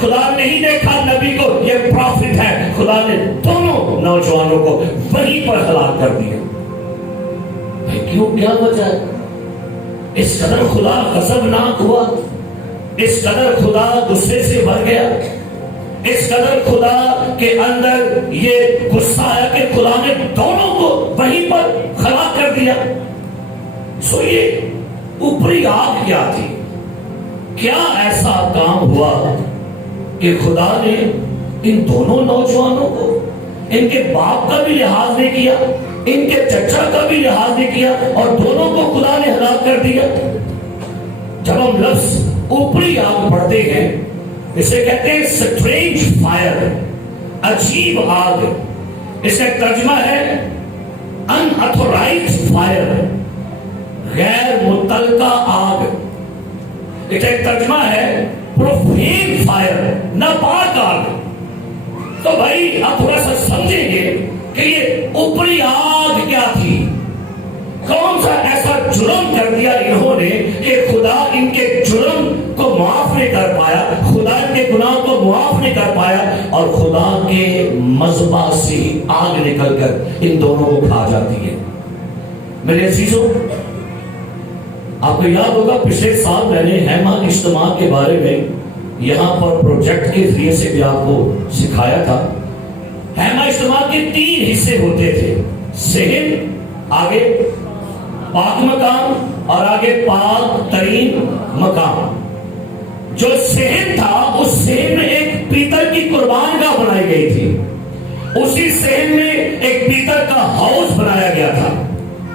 خدا نے نہیں دیکھا نبی کو یہ پروفٹ ہے، خدا نے دونوں نوجوانوں کو وہیں پر ہلاک کر دیا۔ کیوں؟ کیا وجہ ہے؟ اس قدر خدا غضبناک ہوا، اس قدر خدا غصے سے بھر گیا، اس قدر خدا کے اندر یہ غصہ آیا کہ خدا نے دونوں کو وہیں پر ہلاک کر دیا۔ سو یہ اوپری آگ کیا تھی؟ کیا ایسا کام ہوا کہ خدا نے ان دونوں نوجوانوں کو، ان کے باپ کا بھی لحاظ نہیں کیا، ان کے چچا کا بھی لحاظ نہیں کیا، اور دونوں کو خدا نے ہلاک کر دیا؟ جب ہم لفظ اوپری آگ پڑھتے ہیں، اسے کہتے ہیں سٹرینج فائر، عجیب آگ۔ اس کا ترجمہ ہے ان اتھورائزڈ فائر، غیر متعلقہ آگ۔ اس کا ترجمہ ہے پروفین فائر، ناپاک آگ۔ تو بھائی آپ تھوڑا سا سمجھیں گے کہ یہ اوپری آگ کیا تھی؟ کون سا ایسا جرم کر دیا انہوں نے کہ خدا ان کے جرم کو معاف نہیں کر پایا، خدا ان کے گناہ کو معاف نہیں کر پایا، اور خدا کے مذبح سے ہی آگ نکل کر ان دونوں کو کھا جاتی ہے۔ میرے عزیزوں، آپ کو یاد ہوگا پچھلے سال میں نے ہیما اجتماع کے بارے میں یہاں پر پروجیکٹ کے ذریعے سے بھی آپ کو سکھایا تھا۔ ہیما اجتماع کے 3 حصے ہوتے تھے، صحن، آگے پاک مقام، اور آگے پاک ترین مقام۔ جو صحن تھا، اس صحن میں ایک پیتل کی قربان گاہ بنائی گئی تھی، اسی صحن میں ایک پیتل کا ہاؤس بنایا گیا تھا۔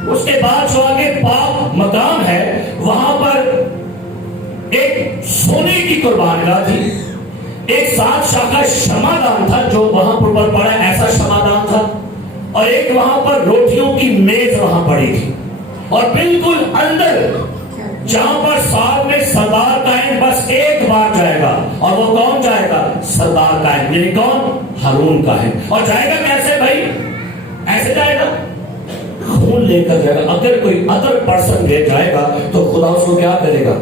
اس کے بعد جو آگے پاک مقام ہے، وہاں پر ایک سونے کی قربان گاہ تھی، ایک 7 شاخہ شمعدان تھا جو وہاں پر پڑا، ایسا شمعدان تھا، اور ایک وہاں پر روٹیوں کی میز وہاں پڑی تھی، اور بالکل اندر جہاں پر سال میں سردار کائن بس ایک بار جائے گا، اور وہ کون جائے گا؟ سردار کائن، یعنی کون؟ ہارون کائن۔ اور جائے گا کیسے بھائی؟ ایسے جائے گا، خون لے کر جائے گا۔ اگر کوئی ادر پرسن لے جائے گا تو خدا اس کو کیا کرے گا؟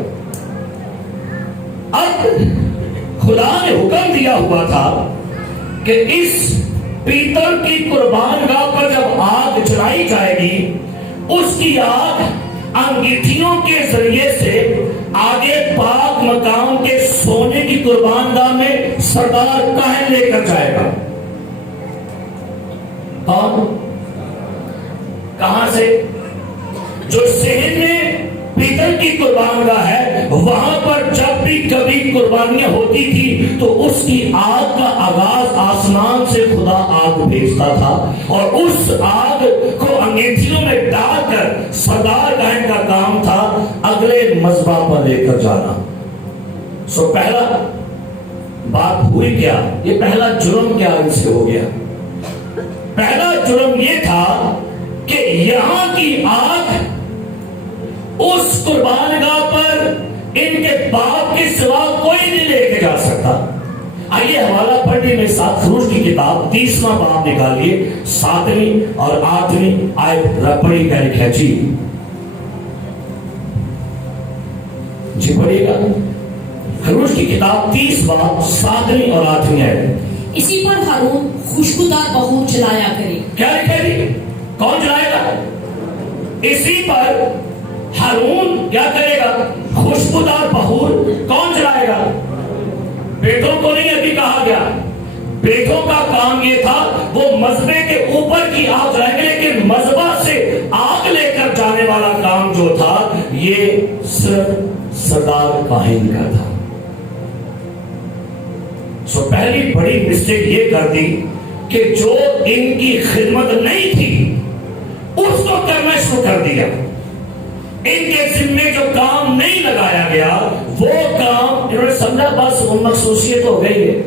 اب خدا نے حکم دیا ہوا تھا کہ اس پیتل کی قربان گاہ پر جب آگ جلائی جائے گی، اس کی آگ انگیٹھیوں کے ذریعے سے آگے پاک مقام کے سونے کی قربان گاہ میں سردار کاہن لے کر جائے گا۔ کون؟ کہاں سے؟ جو صحن میں پیتل کی قربان گاہ ہے، وہاں پر جب بھی کبھی قربانیاں ہوتی تھی تو اس کی آگ کا آغاز آسمان سے خدا آگ بھیجتا تھا، اور اس آگ کو انگیٹھیوں میں ڈال کر سردار کاہن کا کام تھا اگلے مذبح پر لے کر جانا۔ سو پہلا بات ہوئی کیا؟ یہ پہلا جرم کیا ان سے ہو گیا؟ پہلا جرم یہ تھا کہ یہاں کی آگ اس قربان گاہ پر ان کے باپ کے سوا کوئی نہیں لے کے جا سکتا۔ آئیے حوالہ پڑھنے میں ساتھ خروج کی کتاب 30واں باب نکالیے، 7ویں اور 8ویں آیت پڑھی میں نے کھینچی۔ جی پڑھیے گا، خروج کی کتاب 30 باب 7ویں اور 8ویں آیت۔ اسی پر ہارون خوشبودار بخور جلایا کرے۔ کیا لکھا ہے؟ کون جلائے گا؟ اسی پر ہارون کیا کرے گا؟ خوشبودار بخور۔ کون جلائے گا؟ بیٹوں کو نہیں ابھی کہا گیا، بیٹوں کا کام یہ تھا وہ مذبح کے اوپر کی آگ جلائیں گے، لیکن مذبح سے آگ لے کر جانے والا کام جو تھا یہ صرف سردار کاہن کا تھا۔ سو پہلی بڑی مسٹیک یہ کر دی کہ جو ان کی خدمت نہیں تھی اس کو کرنا شروع کر دیا۔ ان کے ذمے جو کام نہیں لگایا گیا وہ کام انہوں نے سمجھا بس مخصوصیت ہو گئی ہے،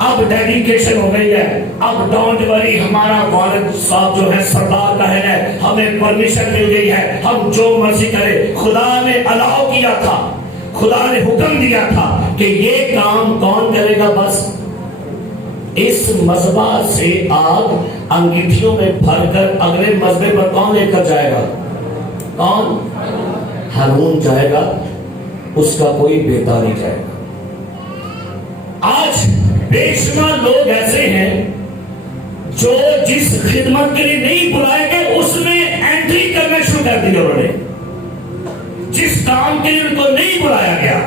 اب ڈیڈیکیشن ہو گئی ہے، اب ڈونٹ وری، ہمارا والد صاحب جو ہے سردار کا ہے، ہمیں پرمیشن مل گئی ہے، ہم جو مرضی کرے۔ خدا نے الاؤ کیا تھا، خدا نے حکم دیا تھا کہ یہ کام کون کرے گا؟ بس اس مذبح سے آگ انگیٹھیوں میں بھر کر اگلے مذبح پر کون لے کر جائے گا؟ کون؟ ہارون جائے گا، اس کا کوئی بیٹا نہیں جائے گا۔ آج بے شمار لوگ ایسے ہیں جو جس خدمت کے لیے نہیں بلائے گئے اس میں انٹری کرنا شروع کر دی انہوں نے. جس کام کے لیے ان کو نہیں بلایا گیا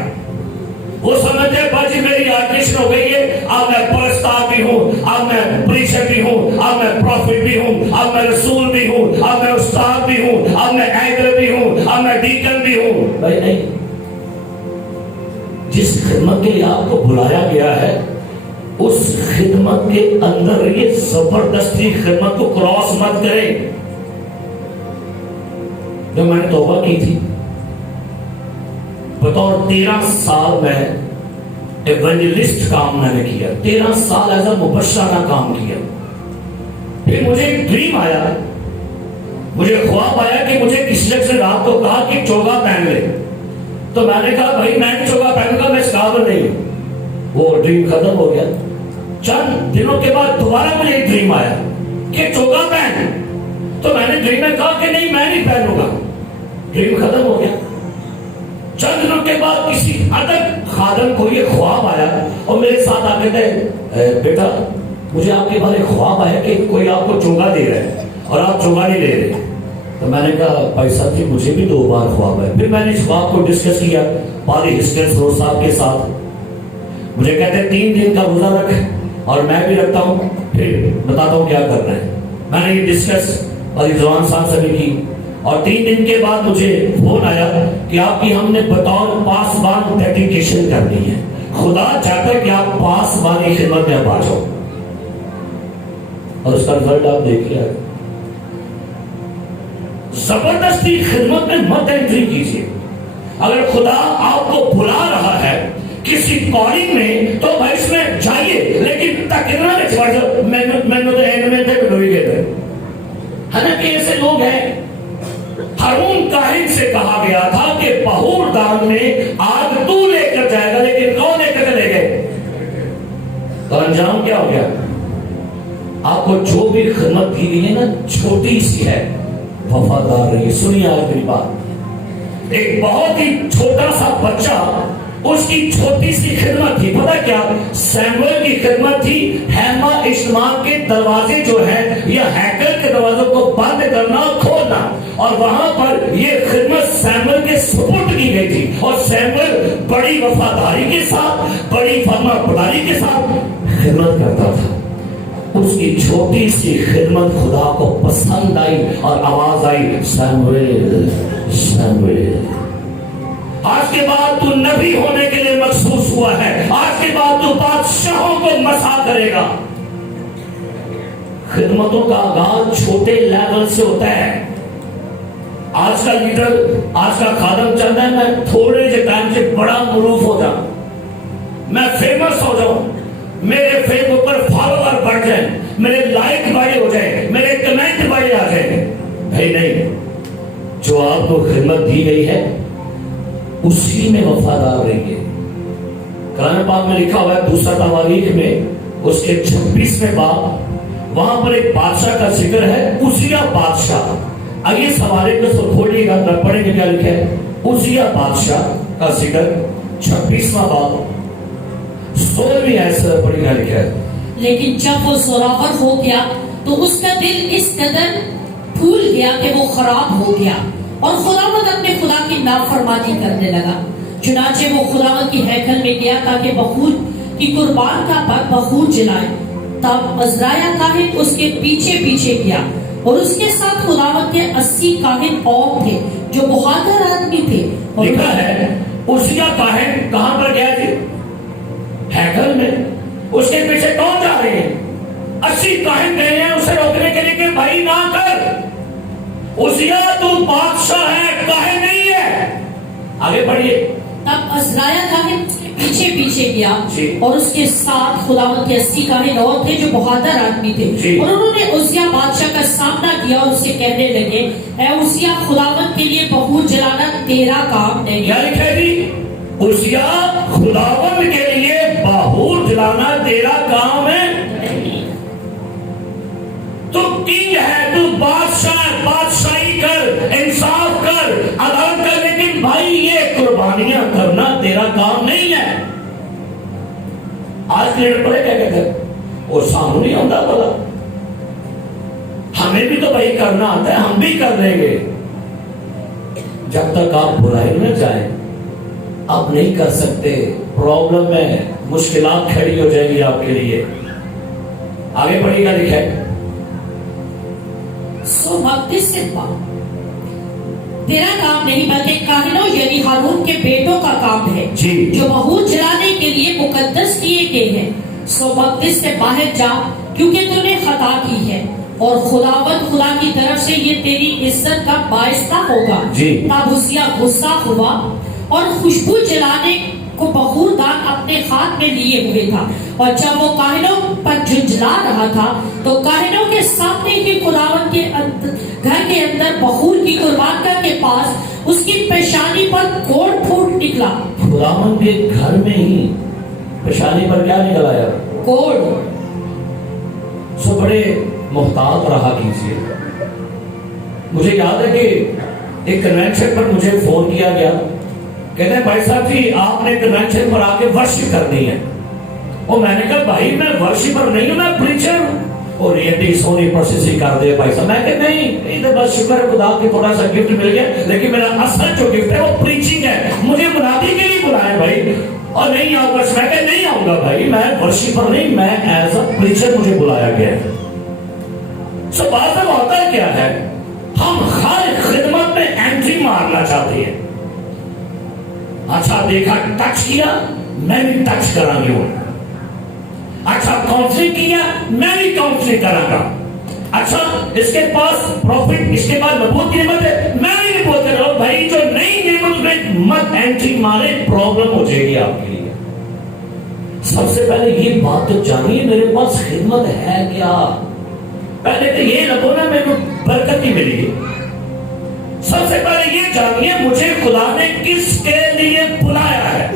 وہ سمجھتے ہیں باجی میری آڈیشن ہو گئی ہے, اب میں پرستار بھی ہوں, اب میں پریچر بھی ہوں, اب میں پروفٹ بھی ہوں, اب میں رسول بھی ہوں, اب میں استاد بھی ہوں, اب میں ایڈر بھی ہوں, اب میں ڈیکن بھی ہوں. بھائی نہیں, جس خدمت کے لیے آپ کو بلایا گیا ہے اس خدمت کے اندر یہ زبردستی خدمت کو کراس مت کریں. جو میں نے توبہ کی تھی بطور 13 سال میں ایونجلسٹ کام میں نے کیا, 13 سال ایز اے مبشرانہ کام کیا. پھر مجھے ایک ڈریم آیا, مجھے خواب آیا کہ مجھے کسی نے سے رات کو کہا کہ چوگا پہن لے. تو میں نے کہا بھائی میں نہیں چوگا پہنوں گا, میں اس قابل نہیں ہوں. وہ ڈریم ختم ہو گیا. چند دنوں کے بعد دوبارہ مجھے ایک ڈریم آیا کہ چوگا پہن. تو میں نے ڈریم میں کہا کہ نہیں میں نہیں پہنوں گا. ڈریم ختم ہو گیا. چند دنوں کے بعد کسی ادب خادم کو یہ خواب آیا اور میرے ساتھ آ کے کہے بیٹا مجھے آپ کے بارے خواب آیا کہ کوئی آپ کو چوگا دے رہا ہے اور آپ چوگا نہیں لے رہے. تو میں نے کہا بھائی صاحب جی مجھے بھی 2 بار خواب ہے. پھر میں نے اس خواب کو ڈسکس کیا پادری ہسٹن سروس صاحب کے ساتھ. مجھے کہتے ہیں 3 دن کا روزہ رکھ اور میں بھی رکھتا ہوں, پھر بتاتا ہوں کیا کرنا ہے. میں نے یہ ڈسکس پادری زوان صاحب سے بھی کی اور 3 دن کے بعد مجھے فون آیا کہ آپ کی ہم نے بطور پاسبان ڈیڈیکیشن کرنی ہے. خدا چاہتا ہے کہ آپ پاسبانی خدمت میں آ جاؤ اور اس کا رزلٹ آپ دیکھ لیا. زبردستی خدمت میں مت انٹری کیجیے. اگر خدا آپ کو بلا رہا ہے کسی کالنگ میں تو بھائی اس میں جائیے, لیکن تکرار میں چھوڑ جاؤ. میں تو اینڈ میں تک ڈوئی گئے تھے. حالانکہ ایسے لوگ ہیں. ہارون کاہن سے کہا گیا تھا کہ بہور دان میں آگ تو لے کر جائے گا, لیکن کون لے کر چلے گئے؟ تو انجام کیا ہو گیا؟ آپ کو جو بھی خدمت دی گئی ہے نا چھوٹی سی ہے, وفادار رہیے. سنیے آج میری بات. ایک بہت ہی چھوٹا سا بچہ, اس کی چھوٹی سی خدمت تھی, پتہ کیا؟ سیموئل کی خدمت تھی ہیما اجتماع کے دروازے جو ہے یا ہیکل کے دروازوں کو بند کرنا کھولنا, اور وہاں پر یہ خدمت سیموئل کے سپرد کی گئی تھی. اور سیموئل بڑی وفاداری کے ساتھ, بڑی فرما برداری کے ساتھ خدمت کرتا تھا. اس کی چھوٹی سی خدمت خدا کو پسند آئی اور آواز آئی سیموئل سیموئل. آج کے بعد تو نبی ہونے کے لیے مخصوص ہوا ہے. آج کے بعد تو بادشاہوں کو مسا کرے گا. خدمتوں کا آغاز چھوٹے لیول سے ہوتا ہے. آج کا لیڈر, آج کا خادم چاہتا ہے میں تھوڑے سے ٹائم سے بڑا معروف ہو جاؤں, میں فیمس ہو جاؤں, میرے فیس بک پر فالوور بڑھ جائیں, میرے لائک بڑے ہو جائیں, میرے کمنٹ بڑے آ جائیں. بھائی نہیں, جو آپ کو خدمت دی گئی ہے اسی میں وفادار رہیے. قرآن پاک میں لکھا ہوا ہے 2 تواریخ میں اس کے 26ویں باب, وہاں پر ایک بادشاہ کا ذکر ہے, عزیہ بادشاہ. آئیے سوالے کو کھولیے گا, پڑھیں گے کیا لکھا ہے. عزیہ بادشاہ کا ذکر 26واں باب 16ویں آیت سے پڑھیں گے لکھا ہے. لیکن جب وہ زوراور ہو گیا تو اس کا دل اس قدر پھول گیا کہ وہ خراب ہو گیا اور خداوند اپنے خدا کی نافرمانی کرنے لگا. چنانچہ وہ خداوند کی ہیکل میں گیا تاکہ بخور کی قربان کا بخور جلائے. تب عزرائیل کاہن اس کے پیچھے پیچھے گیا اور اس کے ساتھ خداوند کے 80 کاہن اور تھے جو بہادر آدمی تھے. لکھا ہے عزیہ کاہن کہاں پر گیا تھے؟ ہیکل میں. اس کے پیچھے کون جا رہے ہیں؟ 80 کاہن گئے ہیں اسے روکنے کے لیے کہ بھائی نہ کر, عزیہ تو بادشاہ ہے, کاہن نہیں ہے. آگے بڑھیے. تب عزرائیل کاہن اس کے پیچھے پیچھے گیا اور اس کے ساتھ خداوند کے 80 کاہن اور تھے جو بہادر آدمی تھے, اور انہوں نے عزیہ بادشاہ کا سامنا کیا اور اسے کہنے لگے اے عزیہ خداوند کے لیے بخور جلانا تیرا کام نہیں. کیا لکھا ہے جی؟ عزیہ خداوند کے لیے بخور جلانا تیرا کام ہے. تو کنگ ہے, تو بادشاہ, بادشاہی کر, انصاف کر, عدالت کر, لیکن بھائی یہ قربانیاں کرنا تیرا کام نہیں ہے. آج کے لیڈر پڑے کیا کہتے ہیں وہ سامنے نہیں ہوتا بولا ہمیں بھی تو وہی کرنا آتا ہے ہم بھی کر لیں گے. جب تک آپ برائی نہ جائیں آپ نہیں کر سکتے. پرابلم ہے مشکلات کھڑی ہو جائے گی آپ کے لیے. آگے پڑھیے گا لکھا ہے سو مقدس سے تیرا کام نہیں بلکہ کاہنوں یعنی ہارون کے بیٹوں کا کام ہے جی جو بہور جلانے کے لیے مقدس کیے گئے ہیں. سو مقدس سے باہر جا کیونکہ تو نے خطا کی ہے اور خداوند خدا کی طرف سے یہ تیری عزت کا باعث نہ ہوگا. تب حزقیاہ غصہ ہوا اور خوشبو جلانے کو بخور دان اپنے ہاتھ میں لیے ہوئے تھا اور جب وہ کاہنوں پر جھنجھلا رہا تھا تو کاہنوں کے سامنے ہی خداوند کے گھر کے اندر بخور کی قربان گاہ کے پاس اس کی پیشانی پر کوڑ پھوٹ نکلا. خداوند کے گھر میں ہی پیشانی پر کیا نکل آیا؟ کوڑ. سو بڑے محتاط رہا کیجیے. مجھے یاد ہے کہ ایک کنونشن پر مجھے فون کیا گیا کہتے ہیں بھائی صاحب جی آپ نے کنونشن پر آ کے ورشپ کرنی ہے. اور میں نے کہا بھائی میں ورشپر نہیں ہوں میں پریچر ہوں. اور یہ سونی پروسیسنگ کر دے بھائی صاحب. میں کہ نہیں ادھر بس شکر ہے خدا کی تھوڑا سا گفٹ مل گیا لیکن میرا اصل جو گفٹ ہے وہ پریچنگ ہے. مجھے منادی کے لیے بلایا بھائی اور نہیں آؤں گا. میں کہ نہیں آؤں گا بھائی میں ورشپر نہیں میں ایز اے پریچر مجھے بلایا گیا ہے. سو بات اب ہوتا ہے کیا ہے ہم ہر خدمت میں انٹری مارنا چاہتے ہیں. اچھا دیکھا ٹچ کیا میں بھی ٹچ کرا گی ہوں. اچھا کاؤنسلنگ کیا میں بھی کاؤنسلنگ کرا گا. اچھا اس کے پاس پروفٹ اس کے بعد نبوت کی نعمت ہے میں بھی نبوت کر رہا ہوں. بھائی جو نئی نعمت میں مت انٹری مارے پرابلم ہو جائے گی آپ کے لیے. سب سے پہلے یہ بات تو جانیے میرے پاس خدمت ہے کیا. پہلے تو یہ نہ بولنا میرے کو برکت ہی ملی. سب سے پہلے یہ جانیے مجھے خدا نے کس کے لیے بلایا ہے.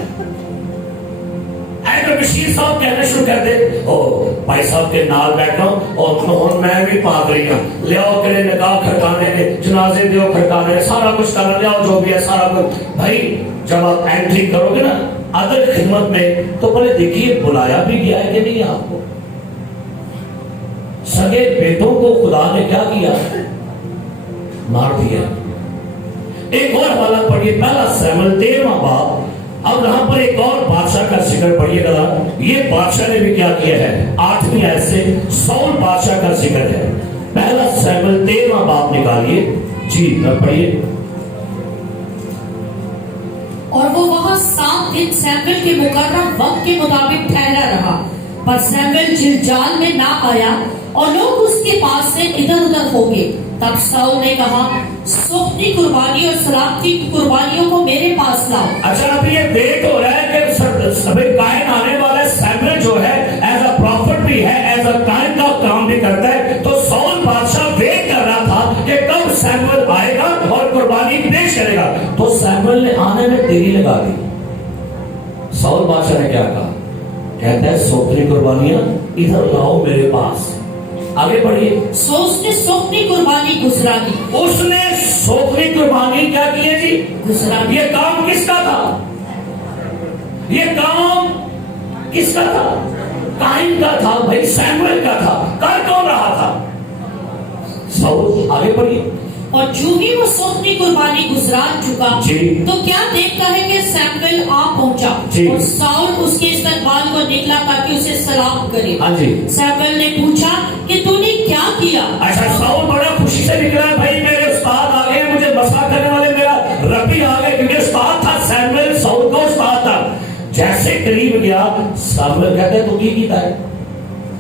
ایڈر بشیر صاحب کہنا شروع کر دے او بھائی صاحب کے نال بیٹھا اور میں بھی پادری ہوں لے آؤ کرے نکاح کھڑکانے کے جنازے دیو کھڑکانے سارا کچھ کرنا لے آؤ جو بھی ہے سارا کچھ. بھائی جب آپ انٹری کرو گے نا ادر خدمت میں تو پہلے دیکھیے بلایا بھی گیا ہے کہ نہیں آپ کو. سگے بیٹوں کو خدا نے کیا کیا مار دیا. ایک اور حوالہ پڑھیے پہلا سیموئیل 13واں باب. اب یہاں پر ایک اور بادشاہ کا ذکر پڑھیے گا. یہ بادشاہ نے بھی کیا کیا ہے 8ویں آیت سے سول بادشاہ کا ذکر ہے. پہلا سیموئیل 13واں باب نکالیے جی پڑھیے. اور وہ وہاں 7 دن سیموئیل کے مقرر وقت کے مطابق ٹھہرا رہا پر سیموئیل جلجال میں نہ آیا اور لوگ اس کے پاس سے ادھر ادھر ہو گئے. تب ساؤل نے کہا سوختی قربانی اور سلامتی کی قربانیوں کو میرے پاس لاؤ. اچھا اب یہ ویٹ ہو رہا ہے کہ سبھی کائن آنے والا ہے. سیموئیل جو ہے ایز اے پروفٹ بھی ہے ایز اے کائن کا کام بھی کرتا ہے. تو ساؤل بادشاہ ویٹ کر رہا تھا کہ کب سیموئیل آئے گا اور قربانی پیش کرے گا. تو سیموئیل نے آنے میں دیری لگا دی. ساؤل بادشاہ نے کیا کہا کہتا ہے سوختی قربانیاں ادھر لاؤ میرے پاس. آگے بڑھیے. سو اس نے سوختی قربانی گزرا دی. اس نے سوختی قربانی کیا کی ہے جی گزرا دی. یہ کام کس کا تھا یہ کام کس کا تھا کائن کا تھا بھائی سیموئیل کا تھا. کر کون رہا تھا ساؤل. آگے بڑھیے. اور جو ہی وہ سوختی قربانی گزرا چکا تو کیا دیکھتا ہے کہ سیموئیل آ پہنچا اور ساؤل اس کے استقبال کو نکلا تاکہ اسے سلام کرے. سیموئیل نے پوچھا کہ تو نے کیا کیا. اچھا ساؤل بڑا خوشی سے نکلا ہے بھائی میرے استاد آ گئے مجھے مسا کرنے والے میرا ربی آ گئے کیونکہ استاد تھا سیموئیل ساؤل کا استاد تھا. جیسے قریب گیا سیموئیل کہتے ہیں تو کی کیتا ہے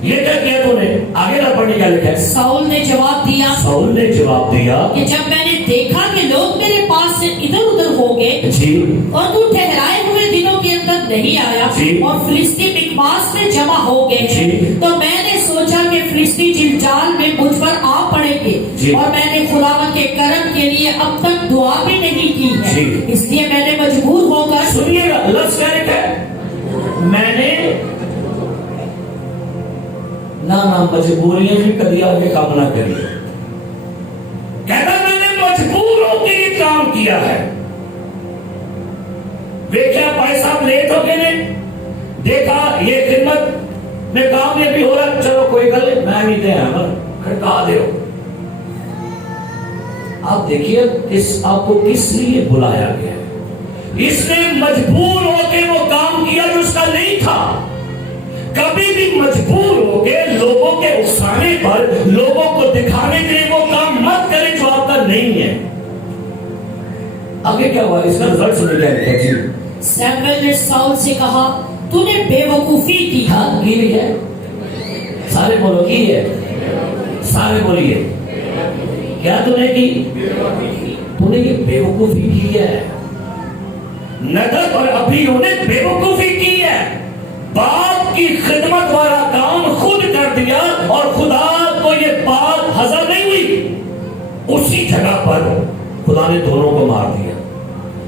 یہ کیا کیا تو نے. آگے نہ پڑھنے کیا لکھا ہے. ساؤل نے جواب دیا کہ جب میں نے دیکھا کہ لوگ میرے پاس سے ادھر ادھر ہو گئے اور تو ٹھہرائے ہوئے دنوں کے اندر نہیں آیا اور فلسطی مکماس میں جمع ہو گئے تو میں نے سوچا کہ فلسطی جلجال میں مجھ پر آ پڑیں گے اور میں نے خداوند کے کرم کے لیے اب تک دعا بھی نہیں کی ہے اس لیے میں نے مجبور ہو کر. سنیے گا لفظ کیا لکھا ہے میں نے نہ مجبوریاں بھی کبھی آگے کام نہ کریے. کہتا میں نے مجبور ہو کے یہ کام کیا ہے. دیکھا بھائی صاحب لیٹ ہو گئے نے دیکھا یہ خدمت میں کام یہ بھی ہو رہا ہے، چلو کوئی گل نہیں، میں نہیں دے کھڑکا دے. آپ دیکھیے آپ کو کس لیے بلایا گیا ہے؟ اس نے مجبور ہو کے وہ کام کیا جو اس کا نہیں تھا. کبھی بھی مجبور ہو کے لوگوں کے اکسانے پر، لوگوں کو دکھانے کے لیے وہ کام مت کرے جو آپ کا نہیں ہے. آگے کیا ہوا اس کا رزلٹ سنیں گے. سیموئیل نے ساؤل سے کہا تو نے بے وقوفی کی. ہاں کی ہے، سارے بولو کی ہے، سارے بولیے کیا تو نے کی؟ تو نے یہ بے وقوفی کی ہے. ندب اور ابیوں نے بے وقوفی کی ہے. باپ کی خدمت والا کام خود کر دیا اور خدا کو یہ بات حاضر نہیں ہوئی. اسی جگہ پر خدا نے دونوں کو مار دیا.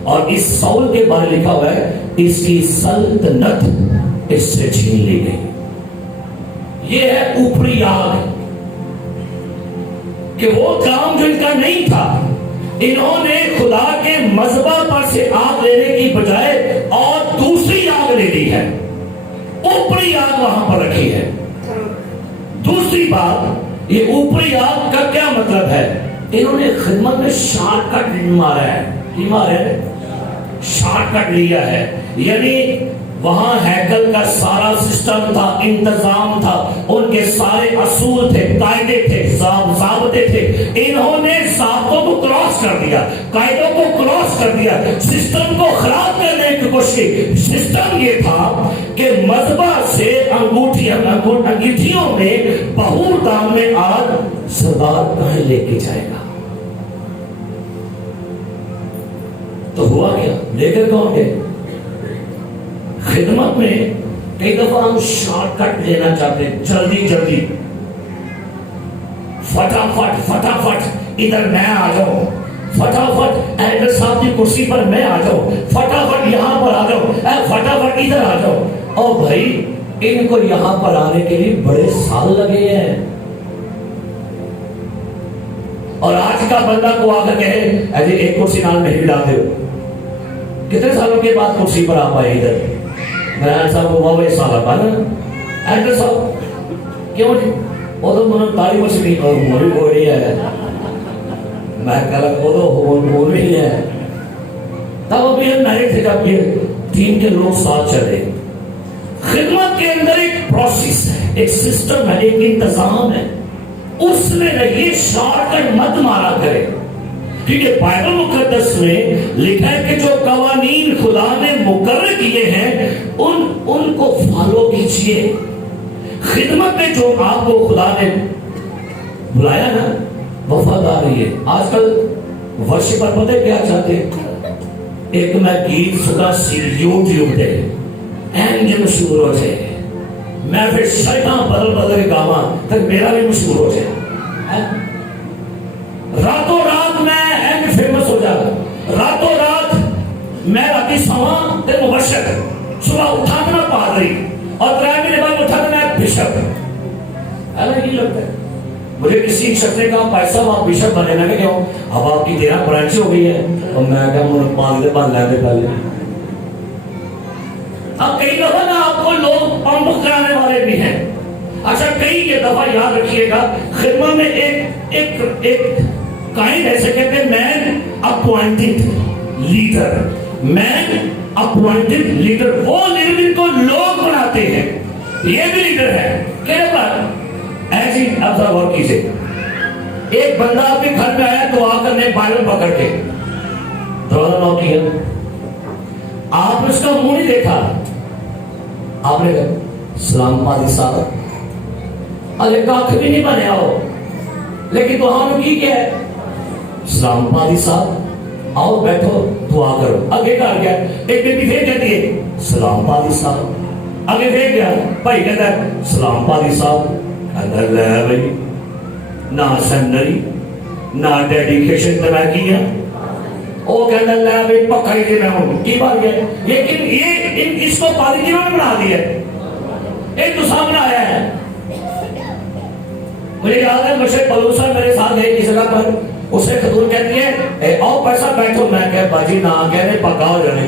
اور اس ساؤل کے بارے لکھا ہوا ہے اس کی سلطنت اس سے چھین لی گئی. یہ ہے اوپری آگ کہ وہ کام جو ان کا نہیں تھا، انہوں نے خدا کے مذبح پر سے آگ لینے کی بجائے اور دوسری آگ لے لی ہے. اوپری آگ وہاں پر رکھی ہے. دوسری بات، یہ اوپری آگ کا کیا مطلب ہے؟ انہوں نے خدمت میں شارٹ کٹ مارا ہے. کی مارا ہے؟ شارٹ کٹ لیا ہے. یعنی وہاں ہیکل کا سارا سسٹم تھا، انتظام تھا، ان کے سارے اصول تھے، قاعدے تھے، ضابطے تھے. انہوں نے ضابطوں کو کراس کر دیا، قاعدوں کو کراس کر دیا، سسٹم کو خراب کرنے کی کوشش کی. سسٹم یہ تھا کہ مذبح سے انگیٹھیوں میں بہور دام میں آج سردار کہیں لے کے جائے گا. تو ہوا کیا؟ لے کر کون گئے؟ خدمت میں کئی دفعہ ہم شارٹ کٹ لینا چاہتے ہیں، جلدی جلدی، فٹافٹ ادھر میں آ جاؤں، فٹافٹ ایڈر صاحب کی کرسی پر میں آ جاؤں، فٹافٹ یہاں پر آ جاؤں، فٹافٹ ادھر آ جاؤں. اور بھائی ان کو یہاں پر آنے کے لیے بڑے سال لگے ہیں. اور آج کا بندہ کو آ کر کہے ایسے ایک کرسی نال میں ہی ڈال دے. کتنے سالوں کے بعد کرسی پر آ پائے ادھر؟ میں صاحب کو وہ سال آ نا ایڈر صاحب کیوں جی وہ تو منہ تاری کچھ نہیں موری ہو رہی ہے. میں کہہ رہا وہ تو ہو رہی ہے. تب ابھی ہم میرے تھے جب یہ ٹیم کے لوگ ساتھ چلے. خدمت کے اندر ایک پروسیس ہے، ایک سسٹم ہے، ایک انتظام ہے. اس میں رہیے، شارٹ کٹ مت مارا کرے. کیونکہ بائبل مقدس میں لکھا ہے کہ جو قوانین خدا نے مقرر کیے ہیں ان کو فالو کیجیے. خدمت میں جو آپ کو خدا نے بلایا نا، وفاداری ہے. آج کل ورشپر پتہ کیا چاہتے ہیں؟ ایک میں گیت سنا یوٹیوب پہ اینج مشہور ہو جائے، میں پھر شیطان بدل کے گاواں تک میرا بھی مشہور ہو جائے. راتوں رات میں اینج فیمس ہو جائے. راتوں رات میں راتی سواں تے مبشر، صبح اٹھا کے میں پادری، اور 3 مہینے بعد اٹھا کے میں بشپ. الگ ہی لگتا ہے. مجھے کسی شخص نے کہا پیسہ آپ بشپ بنے. میں کہا اب آپ کی 13 برانچ ہو گئی ہے. اور میں کہا مجھے 5 دے بعد لے دے پہلے. اب کئی دفعہ نا آپ کو لوگ پمپ کرانے والے بھی ہیں. اچھا کئی یہ دفعہ یاد رکھیے گا، خدمت میں ایک کائنڈ ایسے کہتے ہیں مین اپوائنٹڈ لیڈر. مین اپوائنٹڈ لیڈر، وہ لیڈر جن کو لوگ بناتے ہیں. یہ بھی لیڈر ہے. کہنے پر ایسی اب ذرا غور کیجیے. ایک بندہ آپ کے گھر میں آیا تو آ کر نے بائبل پکڑ کے دروازہ نوک کیا. آپ نے اس کا منہ نہیں دیکھا. آپ نے کہا سلام پادری صاحب. ارے کاکھ بھی نہیں بنے ہو، لیکن وہاں نے کی کیا ہے؟ سلام پادری صاحب آؤ بیٹھو دعا کرو. آگے کر گیا. ایک بیٹی پھر کہتی ہے سلام پادری صاحب. آگے پھر گیا بھائی کہتا ہے سلام پادری صاحب. کہتا ہے لے بھائی نہ سینری نہ ڈیڈیکیشن تو میں کیا. وہ کہتا ہے لے بھائی پکا ہی میں ہوں کی بات ہے. لیکن یہ اس کو پادری کیوں نے بنا دیا؟ ایک تو سامنے آیا ہے. مجھے یاد ہے مشرق پلوسا میرے ساتھ ہے کسی جگہ پر. اسے خطور کہتی ہے آؤ پیسہ بیٹھو. میں کہ باجی نہ کہنے پکا ہو جانے.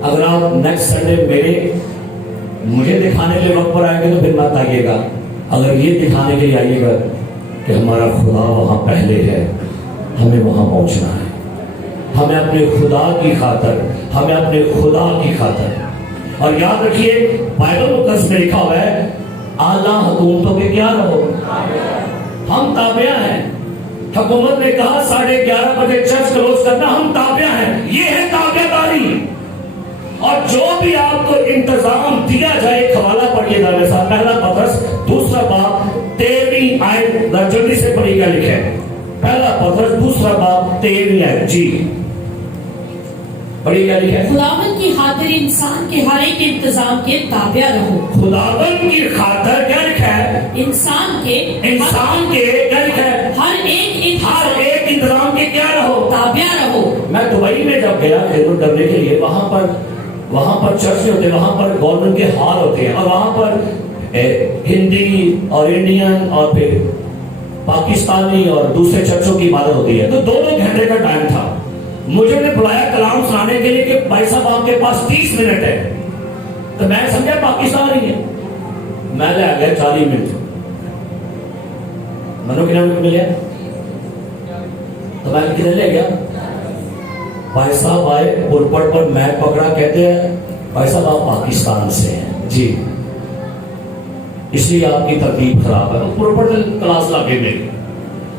اگر آپ نیکسٹ سنڈے مجھے دکھانے کے وقت پر آئیں گے تو پھر مت آئیے گا. اگر یہ دکھانے کے لیے آئیے گا کہ ہمارا خدا وہاں پہلے ہے, ہمیں وہاں پہنچنا ہے, ہمیں اپنے خدا کی خاطر, ہمیں اپنے خدا کی خاطر. اور یاد رکھیے بائبل مقدس میں لکھا ہوا ہے اعلیٰ حکومتوں کے کیا رہو, ہم تابع ہیں. حکومت نے کہا 11:30 بجے چرچ کلوز کرنا, ہم تابع ہیں. یہ ہے تابع داری. اور جو بھی آپ کو انتظام دیا جائے, ایک حوالہ پڑھیے گا میرے ساتھ, پہلا پطرس 2 باب 13 آیت, جلدی سے پڑھیے گا, لکھے پہلا پطرس 2 باب 13 آیت. جی پڑھیے گا, لکھے خداوند کی خاطر انسان کے ہر ایک انتظام کے تابع رہو. خداوند کی خاطر کیا لکھا ہے, انسان کے کیا لکھا ہے, ہر ایک انتظام کے کیا رہو, تابع رہو. میں دبئی میں جب گیا خدمت کرنے کے لیے, وہاں پر چرچ نہیں ہوتے, وہاں پر گورنمنٹ کے ہال ہوتے ہیں, اور وہاں پر ہندی اور انڈین اور پھر پاکستانی اور دوسرے چرچوں کی عبادت ہوتی ہے. تو 2 گھنٹے کا ٹائم تھا. مجھے نے بلایا کلام سنانے کے لیے کہ بھائی صاحب آپ کے پاس 30 منٹ ہے. تو میں سمجھا پاکستانی ہے. میں لے آ گیا 40 منٹ. منو کتنا منٹ ملے, تو میں کدھر لے گیا, بھائی صاحب آئے پورپٹ پر میپ پکڑا, کہتے ہیں بھائی صاحب آپ پاکستان سے ہیں جی, اس لیے آپ کی ترتیب خراب ہے. پورپٹ کلاس لگے میری.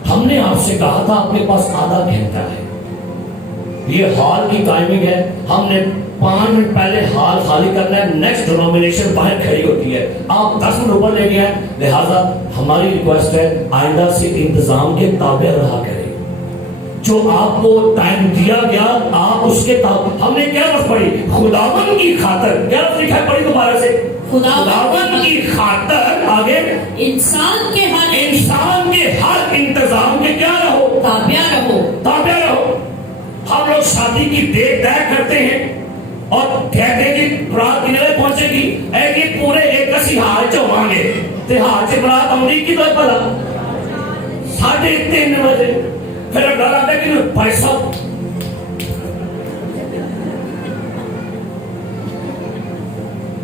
ہم نے آپ سے کہا تھا آپ کے پاس آدھا گھنٹہ ہے, یہ ہال کی ٹائمنگ ہے, ہم نے 5 منٹ پہلے ہال خالی کرنا ہے, نیکسٹ ڈینومینیشن باہر کھڑی ہوتی ہے, آپ 10 منٹ اوپر لے گئے ہیں. لہٰذا ہماری ریکویسٹ ہے آئندہ سے انتظام کے تابع رہا کریں. جو آپ کو ٹائم دیا گیا آپ اس کے تابع. ہم نے کیا لفظ پڑھی, خداوند کی خاطر, کیا لفظ لکھا ہے, پڑھی دوبارہ سے, خداوند کی خاطر. آگے انسان کے ہر انتظام کے کیا رہو, تابع رہو. ہم لوگ شادی کی ڈیٹ طے کرتے ہیں اور کہتے ہیں کہ برات کتنے بجے پہنچے گی, ایک پورے 81 ہار چوان گے, ہار سے برات آؤں کی طرف پڑا 3:30 بجے. پھر ڈر آتا ہے کہ بھائی صاحب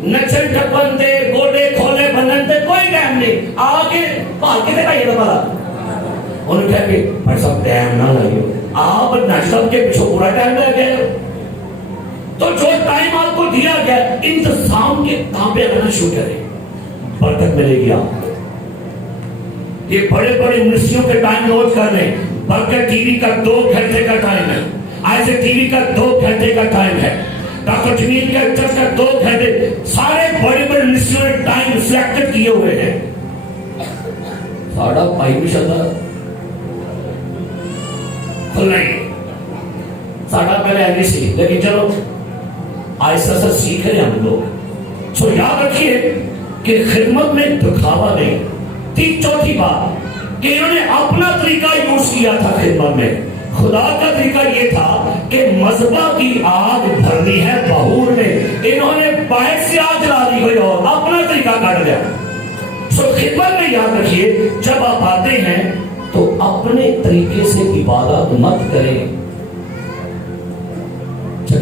نچن ٹپن دے, گوڈے کھولے بنن دے, کوئی ٹائم نہیں. آگے بھاگ کے دیکھا, یہ تو پڑا. انہوں نے کہا کہ بھائی صاحب ٹائم نہ لگے, آپ نچن کے پیچھے پورا ٹائم لگ گئے. تو جو ٹائم آپ کو دیا گیا انتظام کے تابع رہنا شروع کریں, برکت ملے گی آپ کو. یہ بڑے بڑے منسٹریوں کے ٹائم نوٹ کر لیں. برکت ٹی وی کا 2 گھنٹے کا ٹائم ہے, ایسے ٹی وی کا 2 گھنٹے کا ٹائم ہے, ڈاکٹر جمیل کا چرچ کا 2 گھنٹے. سارے بڑے بڑے منسٹریوں نے ٹائم سلیکٹ کیے ہوئے ہیں. ساڑھا بھائی بھی شدہ کھل نہیں, ساڑھا پہلے ایگری سی, لیکن چلو آہستہ سے سیکھ رہے ہم لوگ. سو یاد رکھیے کہ خدمت میں دکھاوا نہیں. 3-4 بات کہ انہوں نے اپنا طریقہ یوز کیا تھا خدمت میں. خدا کا طریقہ یہ تھا کہ مذبح کی آگ بھرنی ہے بہور میں, انہوں نے باہر سے آگ جلا دی کوئی اور, اپنا طریقہ کاٹ لیا. سو خدمت میں یاد رکھیے جب آپ آتے ہیں تو اپنے طریقے سے عبادت مت کریں.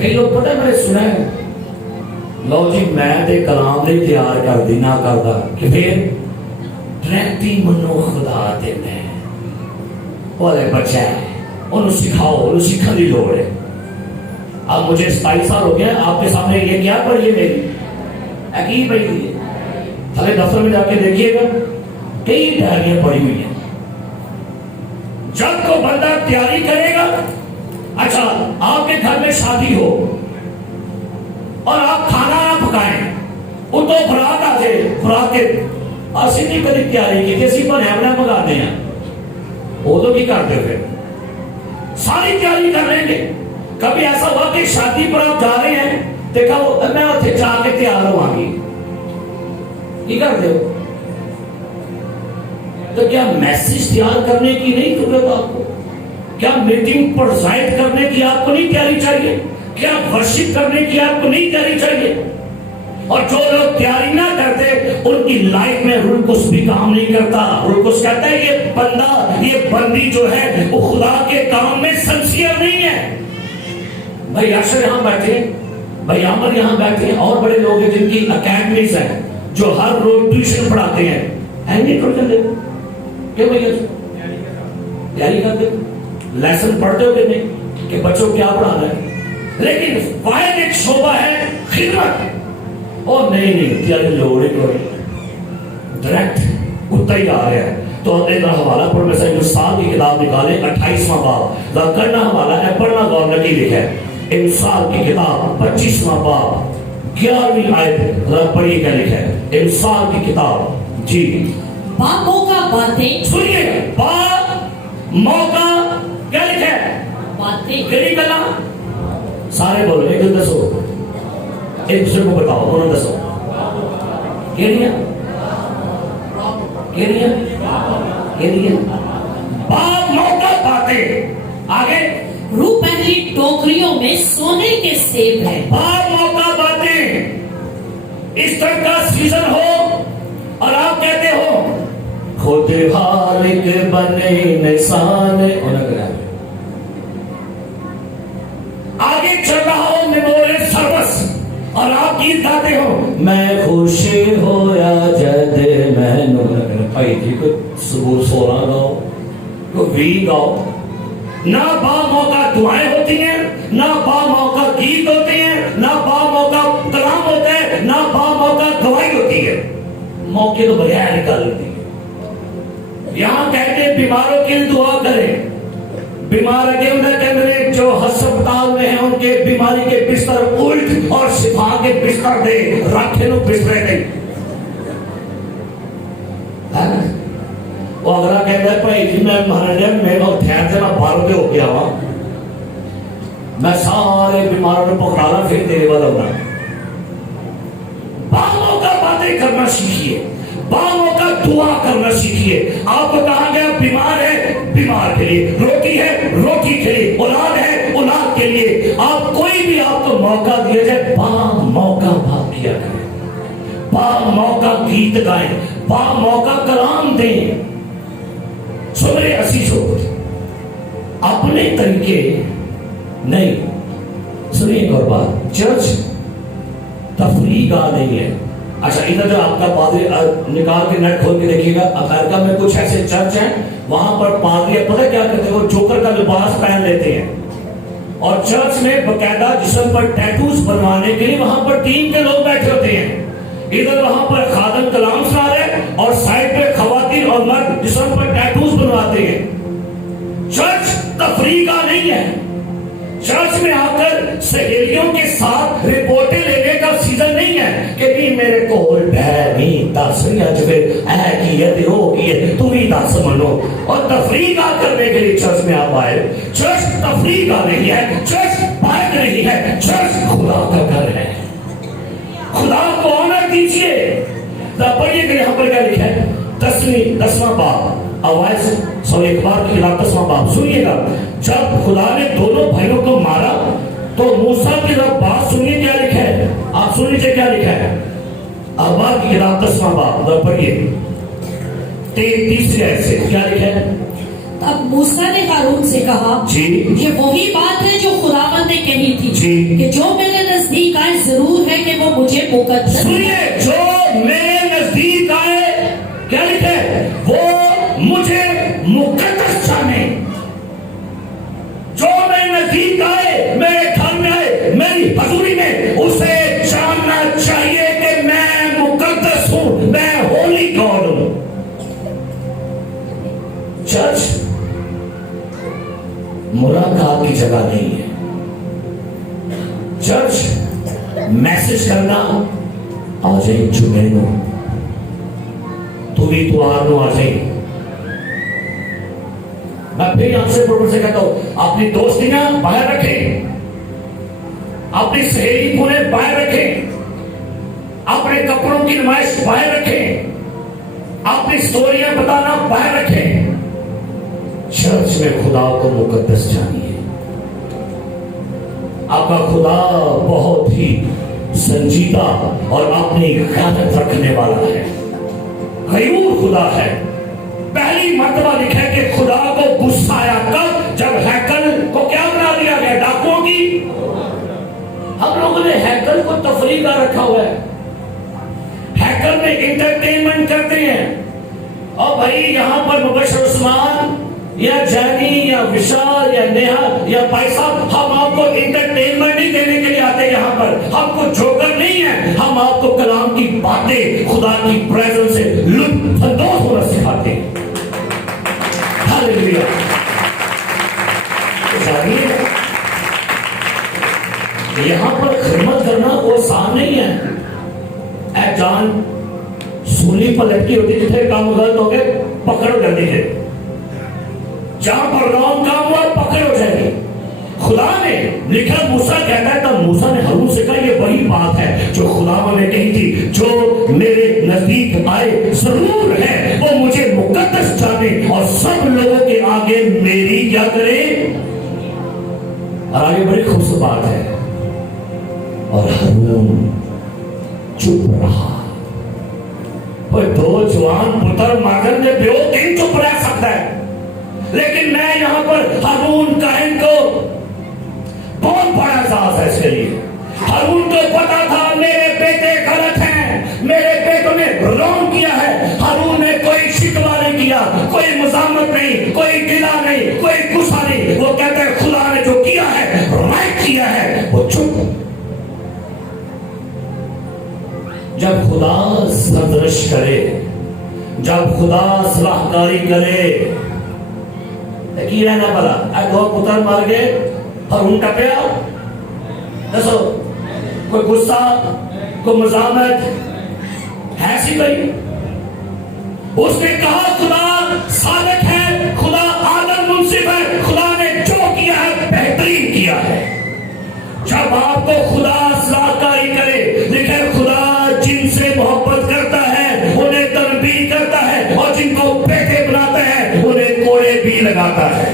کئی لوگ پتہ ہے میں نے سنا ہے, لو جی میں تے کلام نہیں تیار کر دی نہ کردا, کہ پھر ڈائریکٹی منو خدا دے میں بولے بچہ ہے, انہوں سکھاؤ, انہوں سکھن دی لوڑ ہے. اب مجھے 27 سال ہو گیا, آپ کے سامنے یہ کیا پڑھی ہے میری, عقیب پڑھی ہوئی ہے. تھلے دفتر میں جا کے دیکھیے گا کئی ڈائریاں پڑھی ہوئی ہیں. جب کو بندہ تیاری کرے گا, اچھا آپ کے گھر میں شادی ہو اور آپ کھانا نہ پکائیں, وہ تو برات آ جائے, برات کے اسی نہیں کدی تیاری کی, کسی پر ہیمنا منگاتے ہیں, وہ تو کی کرتے ہوئے ساری تیاری کر لیں گے. کبھی ایسا ہوا کہ شادی پر آپ جا رہے ہیں, دیکھا میں اتنے جا کے تیار ہوا گی, کی کرتے ہو. تو کیا میسج تیار کرنے کی نہیں ضرورت آپ کو, کیا میٹنگ پرزائڈ کرنے کی آپ کو نہیں تیاری چاہیے, کیا ورشپ کرنے کی آپ کو نہیں تیاری چاہیے. اور جو لوگ تیاری نہ کرتے ان کی لائف میں روح القدس بھی کام نہیں کرتا. روح القدس کہتا ہے یہ بندہ, یہ بندی جو ہے وہ خدا کے کام میں سنسیئر نہیں ہے. بھائی عاشر یہاں بیٹھے, بھائی عامر یہاں بیٹھے ہیں اور بڑے لوگ ہیں جن کی اکیڈمیز ہیں جو ہر روز ٹیوشن پڑھاتے ہیں، نہیں پڑھتے تھے کیوں بھیا؟ تیاری کرتے لیسن پڑھتے ہو کہ نہیں کہ بچوں کیا پڑھانا ہے؟ لیکن واحد ایک شعبہ ہے خدمت، اور نہیں تیاری لوڑے کو ڈائریکٹ اتنا ہی آ رہا ہے۔ تو ایک حوالہ پڑھ میں سے انسان کی کتاب نکالے 28واں باب، کرنا حوالہ ہے، پڑھنا غور لگی لکھا ہے انسان کی کتاب 25واں باب 11ویں آیت، ذرا پڑھیے کیا لکھا ہے انسان کی کتاب۔ جی با موقع باتیں، سنیے با موقع کیا لکھا ہے؟ باتیں کہڑی گلا؟ سارے بولو، ایک دسو، ایک دوسرے کو بتاؤ، انہوں دسو کہڑی با موقع باتیں۔ آگے روح پہلی ٹوکریوں میں سونے کے سیب ہے۔ با موقع باتیں، اس طرح کا سیزن ہو اور آپ کہتے ہو خود خالق بنے نشان، آگے چل رہا ہو میمورے سروس اور آپ گیت گاتے ہو میں خوشی ہویا جد میں نو، بھائی جی کوئی صبح 16 گاؤ، کوئی 20 گاؤ۔ نہ با موقع دعائیں ہوتی ہیں، نہ با موقع گیت ہوتے ہیں، نہ با موقع کلام ہوتا ہے، نہ با موقع گواہی ہوتی ہے۔ موقع تو بغیر نکال لیتی ہے۔ یہاں کہتے ہیں بیماروں کے لیے دعا کریں، بیمار کے اندر کہتے جو ہسپتال میں ہیں ان کے بیماری کے بستر الٹ اور شفا کے بستر دے رکھے نو بستر دے۔ وہ اگلا کہتا ہے بھائی جی میں مہاراجا میرا ٹھہر سے میں باہر دے ہو گیا ہوا، میں سارے بیماروں نے پکڑانا پھر تیرے والا ہونا۔ باغوں کا باتیں کرنا سیکھیے، باغوں کا دعا کرنا سیکھیے۔ آپ کو کہا گیا بیمار ہے بیمار کے لیے، روٹی ہے روٹی کے لیے، اولاد ہے اولاد کے لیے۔ آپ کوئی بھی آپ کو موقع دیا جائے با موقع بات کیا کریں، با موقع گیت گائیں، با موقع کلام دیں۔ سنرے عزیزو اپنے طریقے نہیں، سنیے ایک اور بات، چرچ تفریح کا نہیں ہے۔ اچھا ادھر جو آپ کا پادری نکال کے نیٹ کھول کے دیکھیے گا، امریکہ میں کچھ ایسے چرچ ہیں وہاں پر پادری پتہ کیا کرتے ہیں، وہ جوکر کا لباس پہن لیتے ہیں اور چرچ میں باقاعدہ جسم پر ٹیٹوز بنوانے کے لیے وہاں پر ٹیم کے لوگ بیٹھے ہوتے ہیں۔ ادھر وہاں پر خادم کلام سنا رہے اور سائڈ پہ خواتین اور مرد جسم پر ٹیٹوز بنواتے ہیں۔ چرچ تفریح کا نہیں ہے۔ چرچ میں آ کر سہیلیوں کے ساتھ رپورٹیں لینے کا سیزن نہیں ہے کہ بھی میرے کو نہیں دس ہو گئی تم ہی دس منو، اور تفریح کا کرنے کے لیے چرچ میں آپ آئے۔ چرچ تفریح کا نہیں ہے، چرچ پارک نہیں ہے، چرچ خدا کا گھر ہے۔ خدا کو آنر دیجیے۔ پڑھیے کہ یہاں پر کیا لکھا ہے 10واں باب آواز اخبار کی کتاب 10واں باب سنیے گا۔ جب خدا نے دونوں بھائیوں کو مارا تو موسیٰ کی طرف بات سنیے کیا لکھا ہے، آپ سن لیجیے کیا لکھا ہے اخبار کی کتاب 10واں باب پڑھیے 33 سے کیا لکھا ہے۔ اب موسیٰ نے ہارون سے کہا جی یہ وہی بات ہے جو خداوند نے کہی تھی جی کہ جو میرے نزدیک آئے ضرور ہے کہ وہ مجھے مقدس، سنیے جو میرے نزدیک آئے کیا لکھے وہ مجھے مقدس جانے۔ جو میرے نزدیک آئے میرے گھر میں آئے میری حضوری میں اسے جاننا چاہیے کہ میں مقدس ہوں، میں ہولی گاڈ ہوں۔ چرچ ملاقات کی جگہ نہیں ہے۔ چرچ میسج کرنا آ جائے جمعے نو تو بھی اتوار نو آ جائے۔ میں پھر آپ سے پروفیسر کہتا ہوں اپنی دوستیاں باہر رکھیں، اپنی سہیلی پورے باہر رکھیں، اپنے کپڑوں کی نمائش باہر رکھیں، اپنی سٹوریاں بتانا باہر رکھیں۔ چرچ میں خدا کو مقدس جانیے۔ آپ کا خدا بہت ہی سنجیدہ اور اپنی قیادت رکھنے والا ہے، غیور خدا ہے۔ پہلی مرتبہ لکھا ہے کہ خدا کو غصہ آیا کب؟ جب ہیکل کو کیا بنا دیا گیا، ڈاکوؤں کی ہم لوگوں نے ہیکل کو تفریح کا رکھا ہوا ہے، ہیکل میں انٹرٹینمنٹ کرتے ہیں، اور بھائی یہاں پر مبشر عثمان یا جانی یا وشال یا نیہا یا بھائی صاحب، ہم آپ کو انٹرٹینمنٹ نہیں دینے کے لیے آتے یہاں پر، ہم کو جوکر نہیں ہے، ہم آپ کو کلام کی باتیں خدا کی پریزنس سے لطف اندوز ہونا سکھاتے ہیں۔ ہاللیلویا۔ جانیے یہاں پر خدمت کرنا وہ آسان نہیں ہے۔ اے جان سولی پر لٹکی ہوتی جتنے کام غلط ہو گئے پکڑو جلدی سے، جہاں پر رونگ کام ہوا پکڑ ہو جائے گی۔ خدا نے لکھا، موسیٰ کہتا ہے تب موسیٰ نے ہارون سے کہا یہ وہی بات ہے جو خدا نے کہی تھی، جو میرے نزدیک آئے ضرور ہے وہ مجھے مقدس جانے اور سب لوگوں کے آگے میری کیا کرے۔ اور آگے بڑی خوبصورت بات ہے، اور ہارون چپ رہا۔ کوئی دو جوان پتر مگر نے بیو دن چپ رہ سکتا ہے، لیکن میں یہاں پر ہارون کاہن کو بہت بڑا اعزاز ہے اس کے لیے۔ ہارون کو پتا تھا میرے بیٹے غلط ہیں، میرے بیٹوں نے رونگ کیا ہے۔ ہارون نے کوئی شکوہ نہیں کیا، کوئی مزاحمت نہیں، کوئی گلہ نہیں، کوئی غصہ نہیں۔ وہ کہتے ہیں خدا نے جو کیا ہے رائٹ کیا ہے، وہ چپ۔ جب خدا سرزنش کرے، جب خدا صلاح کاری کرے، کی رہنا پڑا۔ اے دو پتر مار گئے، ہارون ٹپیا، دسو کوئی غصہ، کوئی مزاحمت ہے سی کوئی؟ اس نے کہا خدا صادق ہے، خدا عادل منصف ہے، خدا نے جو کیا ہے بہترین کیا ہے۔ جب آپ کو خدا اصلاح کاری کرے، لیکن خدا جن سے محبت کرتا ہے انہیں تنبیہ کرتا ہے، اور جن کو بیٹے بناتا ہے انہیں کوڑے بھی لگاتا ہے۔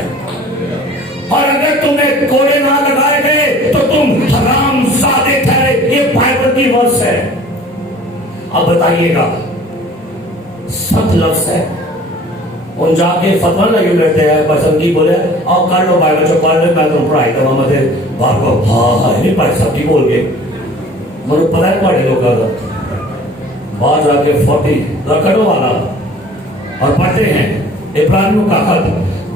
اور اگر تمہیں کوڑے نہ لگائے گئے تو تم حرام زادے ٹھہرے۔ یہ بائبل کی ورس ہے۔ اب بتائیے گا، 7 لفظ ہے، ان جا کے فتوہ لگے لیتے ہیں پسندگی بولے اور کر لو بائبل جو پڑھ لے، میں تم پڑھائی کروں مجھے باہر کو ہاں نہیں پڑھ سکتی بول کے مجھے پتہ ہے پڑھے لوگ کا باہر جا کے 40 رکھڑوں والا اور پڑھتے ہیں عبرانیوں کا خط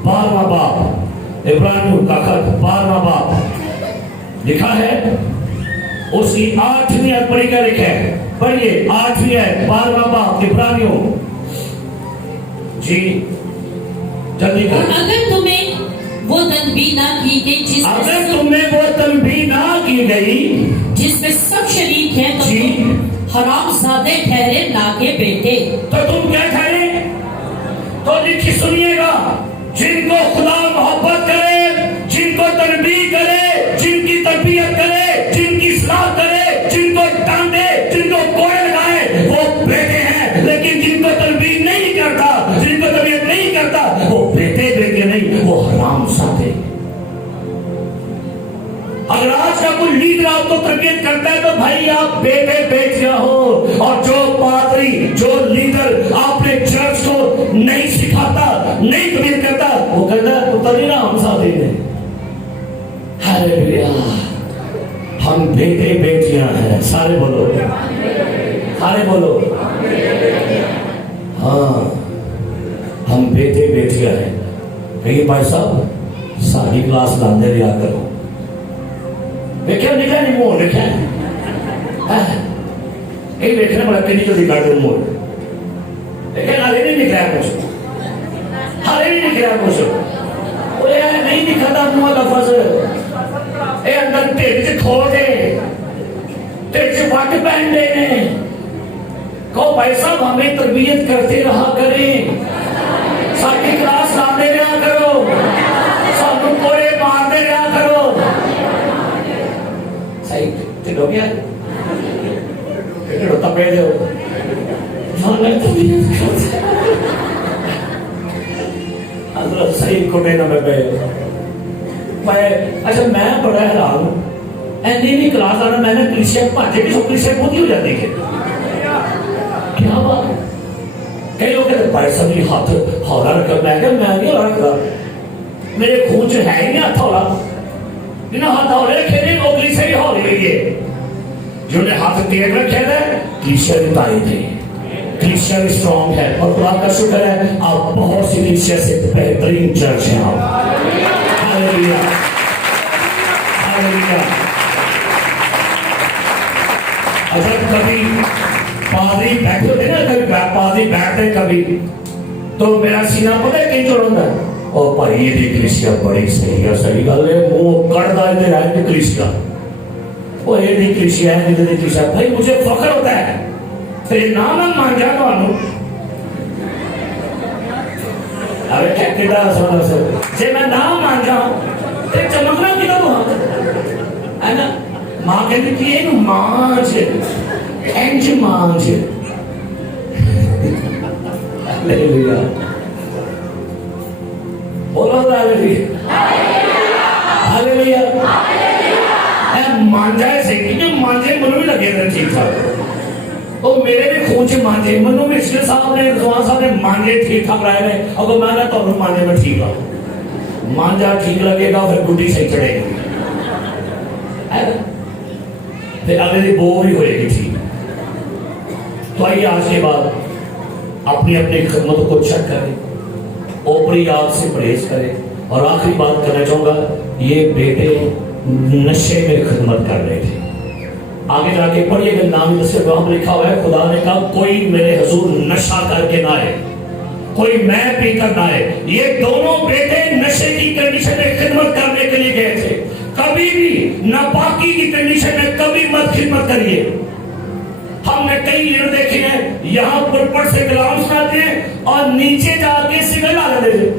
12واں باب، عبرانیوں کا خط 12واں باب لکھا ہے، اس کی 8ویں آیت پڑھی کیا لکھا ہے؟ پڑھیے 8ویں آیت 12واں باب عبرانیوں، جی جلدی کریں۔ اگر تمہیں وہ تنبیہ نہ کی گئی، اگر تمہیں وہ تنبیہ نہ کی گئی جس میں سب شریک ہیں، تو جی حرام زادے ٹھہرے نہ کے بیٹے۔ تو تم کیا ٹھہرے؟ تو لکھی سنیے گا، جن کو خدا محبت کرے، جن کو تنبیہ کرے، جن کی تربیت کرے، جن کی اصلاح کرے، جن کو ڈانٹے، جن کو کوڑے لگائے، وہ بیٹے ہیں۔ لیکن جن کو تنبیہ نہیں کرتا، جن کو تربیت نہیں کرتا، وہ بیٹے نہیں، وہ حرام زادے۔ اگر آج کا کوئی لیڈر آپ کو تربیت کرتا ہے تو بھائی آپ بیٹے بیٹیاں ہو، اور جو پادری، جو لیڈر آپ نے چرچ کو نہیں سکھاتا، نہیں تربیت کرتا، وہ کہتا ہے پتر ہی حرام زادے ہیں۔ ہاللیلویا، ہم بیٹے بیٹیاں ہیں، سارے بولو، سارے بولو، ہاں ہم بیٹے بیٹیاں ہیں۔ کہیے بھائی صاحب ساری کلاس لاندے رہا کرو، دیکھیں لکھا نہیں مور لکھا ہے، یہ دیکھنے والا کہیں جو دکھا دو مور، لیکن ہالے نہیں لکھا ہے کچھ، ہالے نہیں لکھا ہے کچھ، وہ یہ نہیں لکھا تھا منہ لفظ، اے اندر ٹیڑھ سے کھول دے، ٹیڑھ سے وٹ پہن دے نے، کہو بھائی صاحب ہمیں تربیت کرتے رہا کریں، ساری کلاس لاندے رہا کرو، سب کوڑے مارتے رہا کرو۔ صحیح ٹھیک ہو گیا، ٹھیک ہو تب بیٹھے ہو حضرت صحیح کوٹے نہ میں اچھا میں بڑا حیران ہوں، نہیں کلاس آنا میں نے کلیسیا پاچے کی سب کلیسیا پوتی ہو جاتی ہے، کیا بات؟ کئی لوگ کہتے ہیں بھائی صاحب یہ ہاتھ ہولا رکھا، میں کہ میں نہیں ہولا رکھا، میرے خون چ ہے ہی نہیں ہاتھ ہولا، جنہیں ہاتھ ہولے رکھے نہیں وہ کلیسیا بھی ہولی ہوئی ہے۔ جنہوں نے ہاتھ تیز رکھے تھے کلیسیا تائی تھے کلیسیا اسٹرانگ ہے اور خدا کا شکر ہے آپ بہت سی کلیسیا سے بہترین چرچ ہیں آپ ہاللیلویا ہاللیلویا اگر کبھی پادری بیٹھے ہوتے نا کبھی پادری بیٹھتے کبھی تو میرا سینہ پتہ ہے کہیں جوڑ ہوتا ہے اور بھائی یہ کلیسیا بڑی صحیح ہے صحیح گل ہے منہ کڑدا ہے رہے کلیسیا وہ یہ نہیں کلیسیا ہے نہیں کلیسیا بھائی مجھے فخر ہوتا ہے تیرے نام نہ مان جا تو ارے کہتا سونا سر جی میں نام مان جاؤں تو چمکنا کی کروں ہے نا ماں کہتی تھی یہ مانج انج مانج ہاللیلویا بولو ہاللیلویا ہاللیلویا مانجا ہے صحیح کیونکہ مانجے منو بھی لگے تھے ٹھیک ٹھاک اور میرے بھی خون سے مانجے منو بھی اسلے صاحب نے رضوان صاحب نے مانجے ٹھیک ٹھاک رہے ہیں اگر میں نے تو مانجے میں ٹھیک ہوں مانجا ٹھیک لگے گا پھر گڈی صحیح چڑھے گی پھر اگلے دی بو بھی ہوئے گی ٹھیک تو آئیے آج کے بعد اپنی اپنی خدمت کو چیک کریں اوپری آگ سے پرہیز کریں اور آخری بات کرنا چاہوں گا یہ بیٹے نشے میں خدمت کر رہے تھے آگے جا کے پڑھیے کہ نام دسے وہاں لکھا ہوا ہے خدا نے کہا کوئی میرے حضور نشہ کر کے نہ آئے کوئی میں پی کر نہ آئے یہ دونوں بیٹے نشے کی کنڈیشن میں خدمت کرنے کے لیے گئے تھے کبھی بھی ناپاکی کی کنڈیشن میں کبھی مت خدمت کریے ہم نے کئی لیڈر دیکھے ہیں یہاں پر سے کلام سناتے ہیں اور نیچے جا کے سگریٹ ڈال دیتے ہیں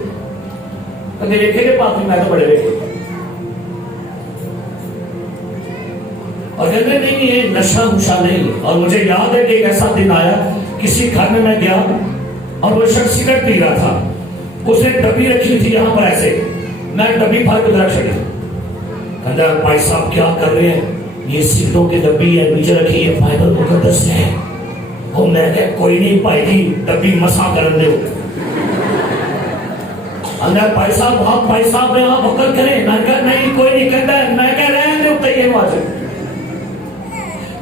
کبھی دیکھے کہ پاپی میں تو بڑے دیکھے اور کہتے نہیں یہ نشہ نشہ نہیں اور مجھے یاد ہے کہ ایک ایسا دن آیا کسی گھر میں گیا اور وہ شخص سگریٹ پی رہا تھا اس نے ڈبی رکھی تھی یہاں پر ایسے میں ڈبی پھاڑ کے رکھ چڑی کہتا ہے بھائی صاحب کیا کر رہے ہیں یہ سگریٹوں کی ڈبی ہے نیچے رکھی ہے بائبل مقدس ہے اور میں کہ کوئی نہیں پائی گی ڈبی مسا کرن دے اندر بھائی صاحب نے آپ عقل کریں میں کہا نہیں کوئی نہیں کہتا ہے میں کہہ رہے ہیں جو کہیے واجب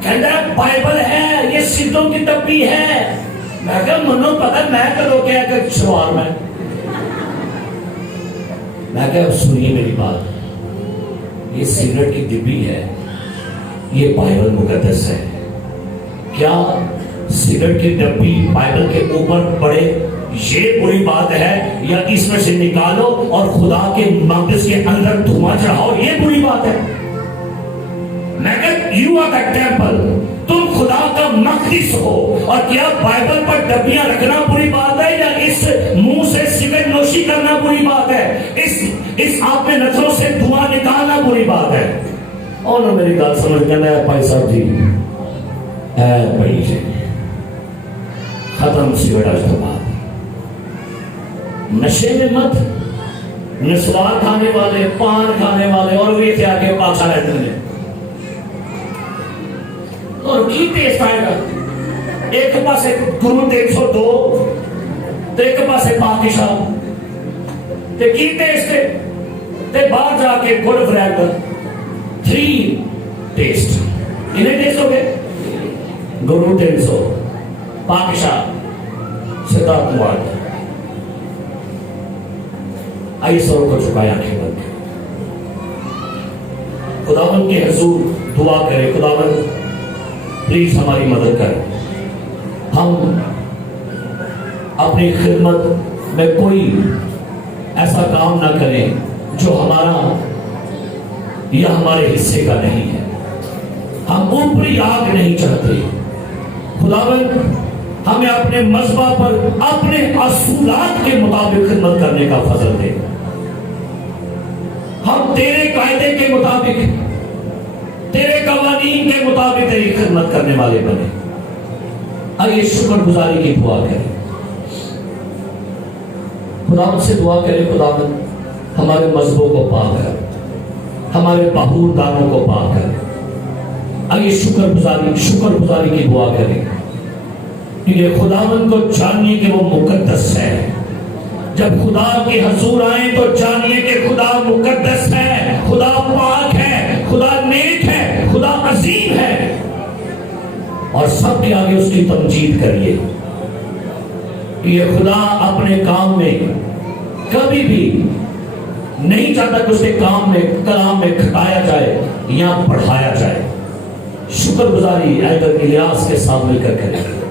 کہتا ہے بائبل ہے یہ سگریٹوں کی ڈبی ہے میں کہا منو پتہ میں کرو کیا کہ سوار میں کہا سنیے میری بات یہ سگریٹ کی ڈبی ہے یہ بائبل مقدس ہے کیا سگریٹ کی ڈبی بائبل کے اوپر پڑے یہ بری بات ہے یا اس میں سے نکالو اور خدا کے مقدس کے اندر دھواں چڑھاؤ یہ بری بات ہے میں کہتا یو آر دا ٹیمپل تم خدا کا مقدس ہو اور کیا بائبل پر ڈبیاں رکھنا بری بات ہے یا اس منہ سے سگریٹ نوشی کرنا بری بات ہے اس آپ میں نظروں سے دھواں نکالنا بری بات ہے اور نہ میری گل سمجھ کرنا ہے بھائی صاحب جی اے بھائی جی ختم سگریٹ آج تو بعد نشے میں مت نسوار کھانے والے پان کھانے والے اور بھی تھے آگے پاچھا رہتے ہیں اور کی ٹیسٹ آئے گا ایک پاس گرو 302 تو ایک پاس پاکشاہ تے کی ٹیسٹ ہے تے باہر جا کے گڈ فرائیڈ 3 ٹیسٹ انہیں ٹیسٹ ہو گئے گرو 300 پاکشاہ سدھارتھ کمار آئیے سر کو چکایا آنکھیں بند خداوند کے حضور دعا کرے خداوند پلیز ہماری مدد کریں ہم اپنی خدمت میں کوئی ایسا کام نہ کریں جو ہمارا یا ہمارے حصے کا نہیں ہے ہم اوپری آگ نہیں چاہتے خداوند ہمیں اپنے مذہبہ پر اپنے اصولات کے مطابق خدمت کرنے کا فضل دے ہم تیرے قاعدے کے مطابق تیرے قوانین کے مطابق تیری خدمت کرنے والے بنے آئیے شکر گزاری کی دعا کریں خداوند سے دعا کریں خداوند ہمارے مذہبوں کو پاک کر ہمارے بہور دانوں کو پاک کر آئیے شکر گزاری کی دعا کریں کیونکہ خداوند کو جانیے کہ وہ مقدس ہے جب خدا کے حضور آئیں تو جانیے کہ خدا مقدس ہے خدا پاک ہے خدا نیک ہے خدا عظیم ہے اور سب کے آگے اس کی تمجید کریے. یہ خدا اپنے کام میں کبھی بھی نہیں چاہتا کہ اس کے کام میں کلام میں کھٹایا جائے یا بڑھایا جائے. شکر گزاری ایدر الیاس کے ساتھ مل کر کریں.